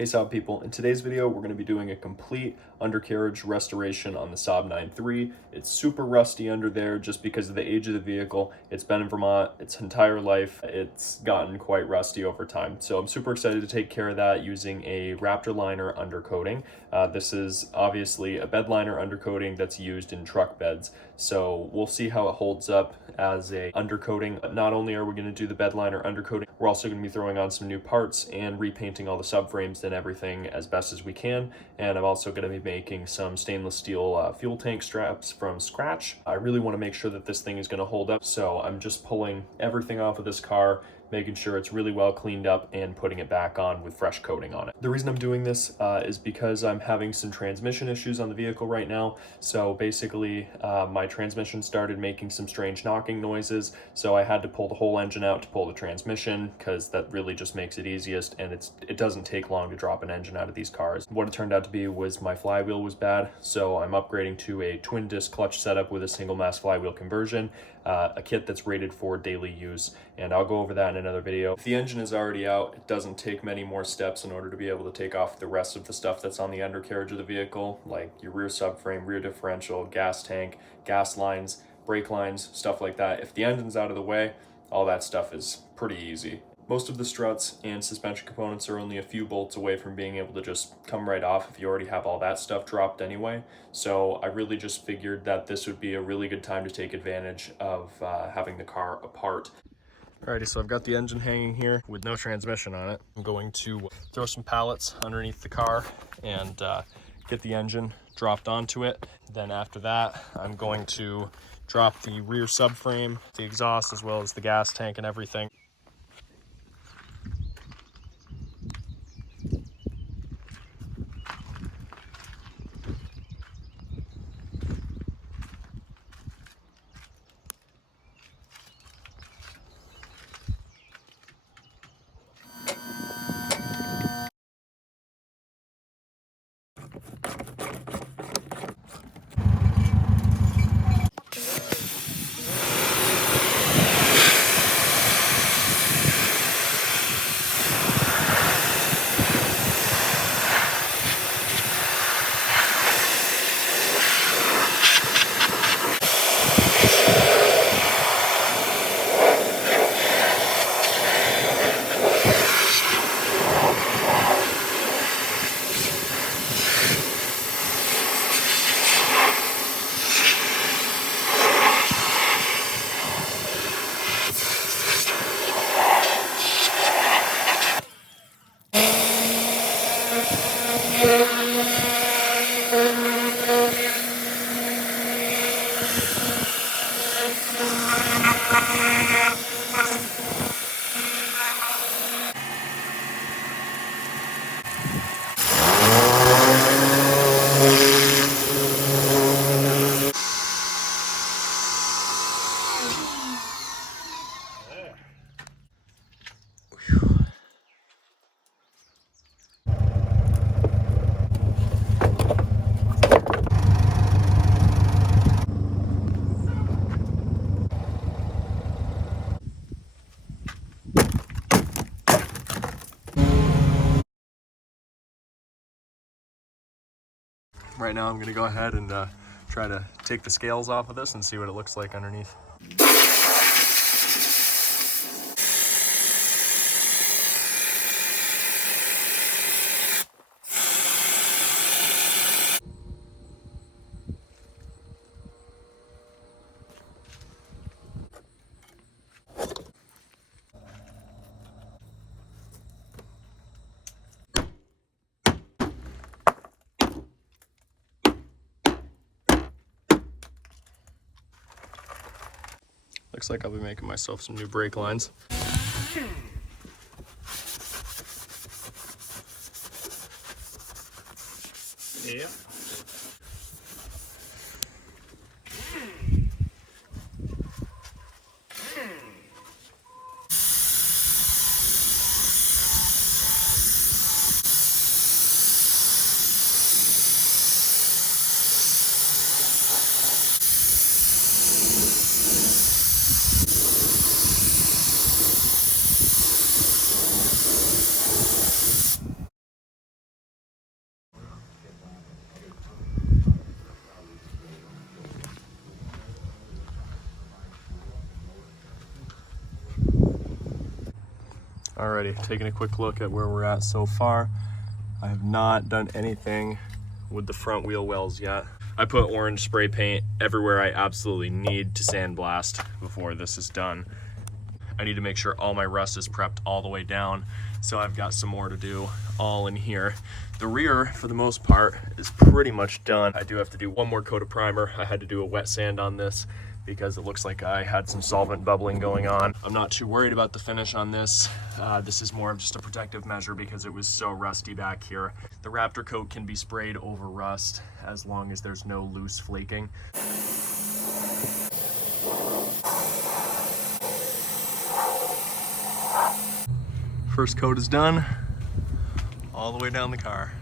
Hey Saab people, in today's video we're going to be doing a complete undercarriage restoration on the Saab 9.3. It's super rusty under there just because of the age of the vehicle. It's been in Vermont its entire life. It's gotten quite rusty over time. So I'm super excited to take care of that using a Raptor liner undercoating. This is obviously a bed liner undercoating that's used in truck beds. So we'll see how it holds up as a undercoating. Not only are we going to do the bed liner undercoating, we're also going to be throwing on some new parts and repainting all the subframes and everything as best as we can. And I'm also going to be making some stainless steel fuel tank straps from scratch. I really want to make sure that this thing is going to hold up, so I'm just pulling everything off of this car, making sure it's really well cleaned up and putting it back on with fresh coating on it. The reason I'm doing this is because I'm having some transmission issues on the vehicle right now. So basically my transmission started making some strange knocking noises, so I had to pull the whole engine out to pull the transmission, because that really just makes it easiest, and it doesn't take long to drop an engine out of these cars. What it turned out to be was my flywheel was bad, so I'm upgrading to a twin disc clutch setup with a single mass flywheel conversion, a kit that's rated for daily use, and I'll go over that in another video. If the engine is already out, it doesn't take many more steps in order to be able to take off the rest of the stuff that's on the undercarriage of the vehicle, like your rear subframe, rear differential, gas tank, gas lines, brake lines, stuff like that. If the engine's out of the way, all that stuff is pretty easy. Most of the struts and suspension components are only a few bolts away from being able to just come right off if you already have all that stuff dropped anyway. So I really just figured that this would be a really good time to take advantage of having the car apart. Alrighty, so I've got the engine hanging here with no transmission on it. I'm going to throw some pallets underneath the car and get the engine dropped onto it. Then after that, I'm going to drop the rear subframe, the exhaust, as well as the gas tank and everything. Right now I'm going to go ahead and try to take the scales off of this and see what it looks like underneath. Looks like I'll be making myself some new brake lines. Yeah. Alrighty, taking a quick look at where we're at so far. I have not done anything with the front wheel wells yet. I put orange spray paint everywhere I absolutely need to sandblast before this is done. I need to make sure all my rust is prepped all the way down, so I've got some more to do all in here. The rear, for the most part, is pretty much done. I do have to do one more coat of primer. I had to do a wet sand on this because it looks like I had some solvent bubbling going on. I'm not too worried about the finish on this. This is more of just a protective measure because it was so rusty back here. The Raptor coat can be sprayed over rust as long as there's no loose flaking. First coat is done, all the way down the car.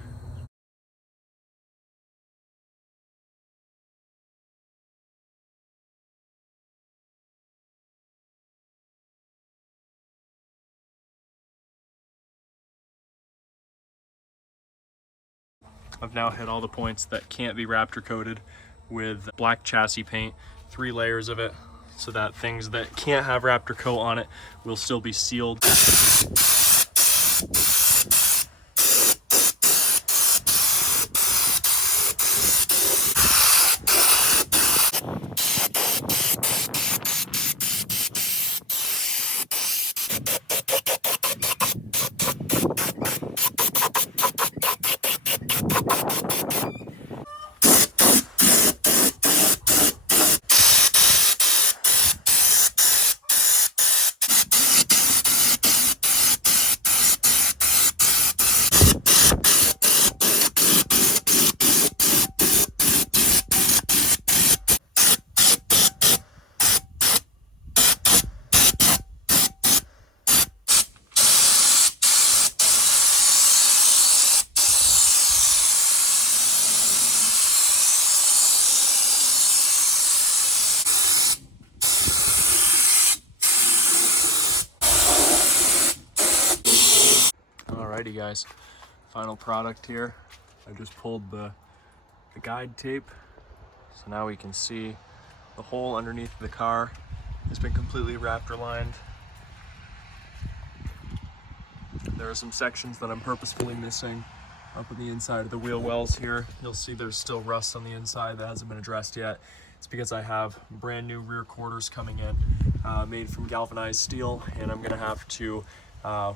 I've now hit all the points that can't be Raptor coated with black chassis paint, 3 layers of it, so that things that can't have Raptor coat on it will still be sealed. Alrighty guys, final product here. I just pulled the guide tape, so now we can see the hole underneath the car has been completely Raptor lined. There are some sections that I'm purposefully missing up on the inside of the wheel wells here. You'll see there's still rust on the inside that hasn't been addressed yet. It's because I have brand new rear quarters coming in, made from galvanized steel, and I'm gonna have to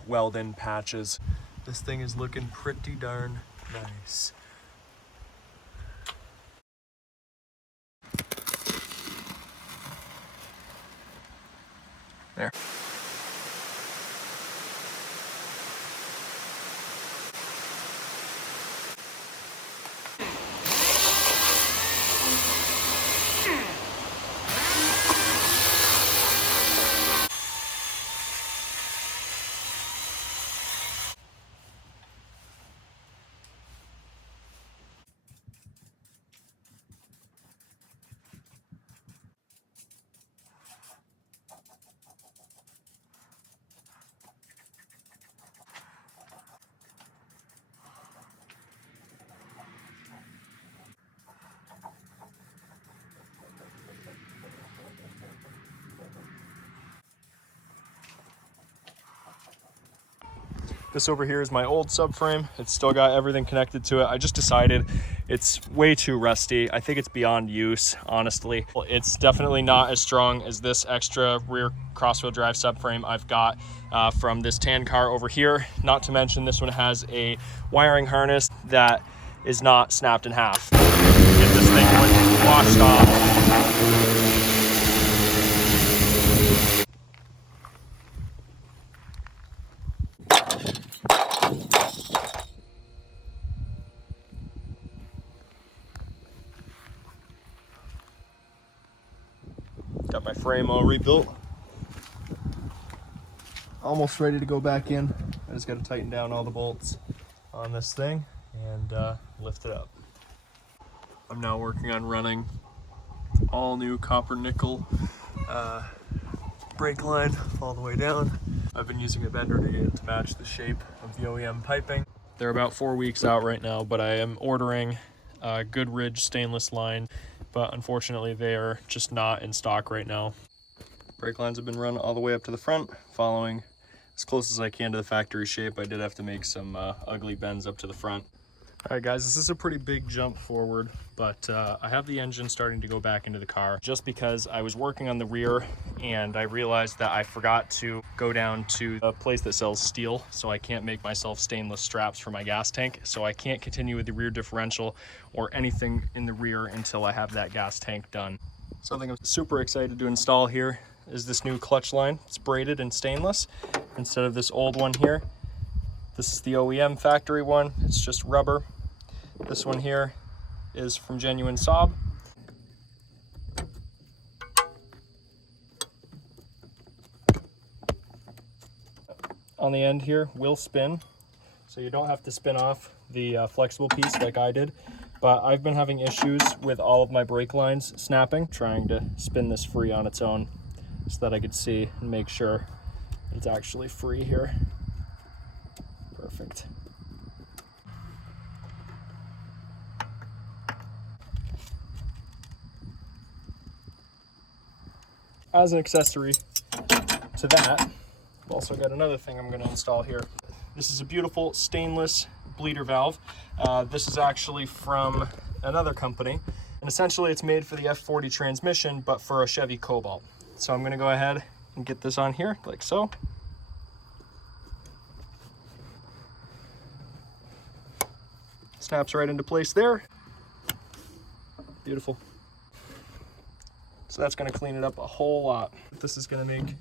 weld in patches. This thing is looking pretty darn nice. There. This over here is my old subframe. It's still got everything connected to it. I just decided it's way too rusty. I think it's beyond use, honestly. It's definitely not as strong as this extra rear cross-wheel drive subframe I've got from this tan car over here. Not to mention this one has a wiring harness that is not snapped in half. If this thing was washed off. Got my frame all rebuilt. Almost ready to go back in. I just got to tighten down all the bolts on this thing and lift it up. I'm now working on running all new copper nickel brake line all the way down. I've been using a bender to get it to match the shape of the OEM piping. They're about 4 weeks out right now, but I am ordering a Goodridge stainless line, but unfortunately they are just not in stock right now. Brake lines have been run all the way up to the front, following as close as I can to the factory shape. I did have to make some ugly bends up to the front. All right guys, this is a pretty big jump forward, but I have the engine starting to go back into the car just because I was working on the rear and I realized that I forgot to go down to a place that sells steel, so I can't make myself stainless straps for my gas tank. So I can't continue with the rear differential or anything in the rear until I have that gas tank done. Something I'm super excited to install here is this new clutch line. It's braided and stainless instead of this old one here. This is the OEM factory one, it's just rubber. This one here is from genuine Saab. On the end here will spin, so you don't have to spin off the flexible piece like I did. But I've been having issues with all of my brake lines snapping, trying to spin this free on its own so that I could see and make sure it's actually free here. Perfect. As an accessory to that, I've also got another thing I'm going to install here. This is a beautiful stainless bleeder valve. This is actually from another company, and essentially it's made for the F40 transmission, but for a Chevy Cobalt. So I'm going to go ahead and get this on here like so. Snaps right into place there. Beautiful. So that's going to clean it up a whole lot. This is going to make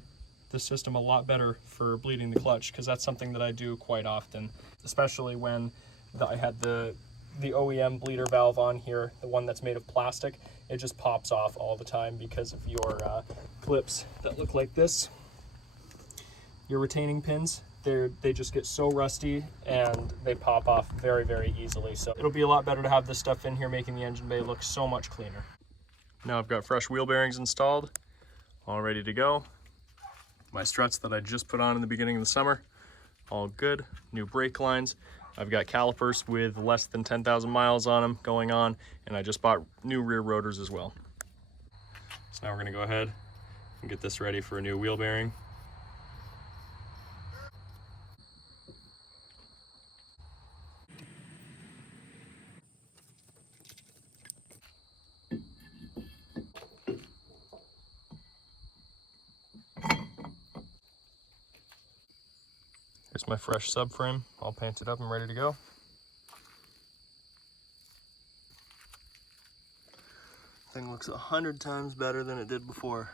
the system a lot better for bleeding the clutch, because that's something that I do quite often, especially when I had the OEM bleeder valve on here, the one that's made of plastic. It just pops off all the time because of your clips that look like this. Your retaining pins, they just get so rusty and they pop off very, very easily. So it'll be a lot better to have this stuff in here, making the engine bay look so much cleaner. Now I've got fresh wheel bearings installed, all ready to go. My struts that I just put on in the beginning of the summer, all good. New brake lines. I've got calipers with less than 10,000 miles on them going on, and I just bought new rear rotors as well. So now we're gonna go ahead and get this ready for a new wheel bearing. Here's my fresh subframe, all painted up and ready to go. Thing looks 100 times better than it did before.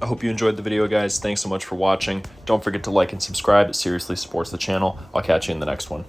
I hope you enjoyed the video, guys. Thanks so much for watching. Don't forget to like and subscribe. It seriously supports the channel. I'll catch you in the next one.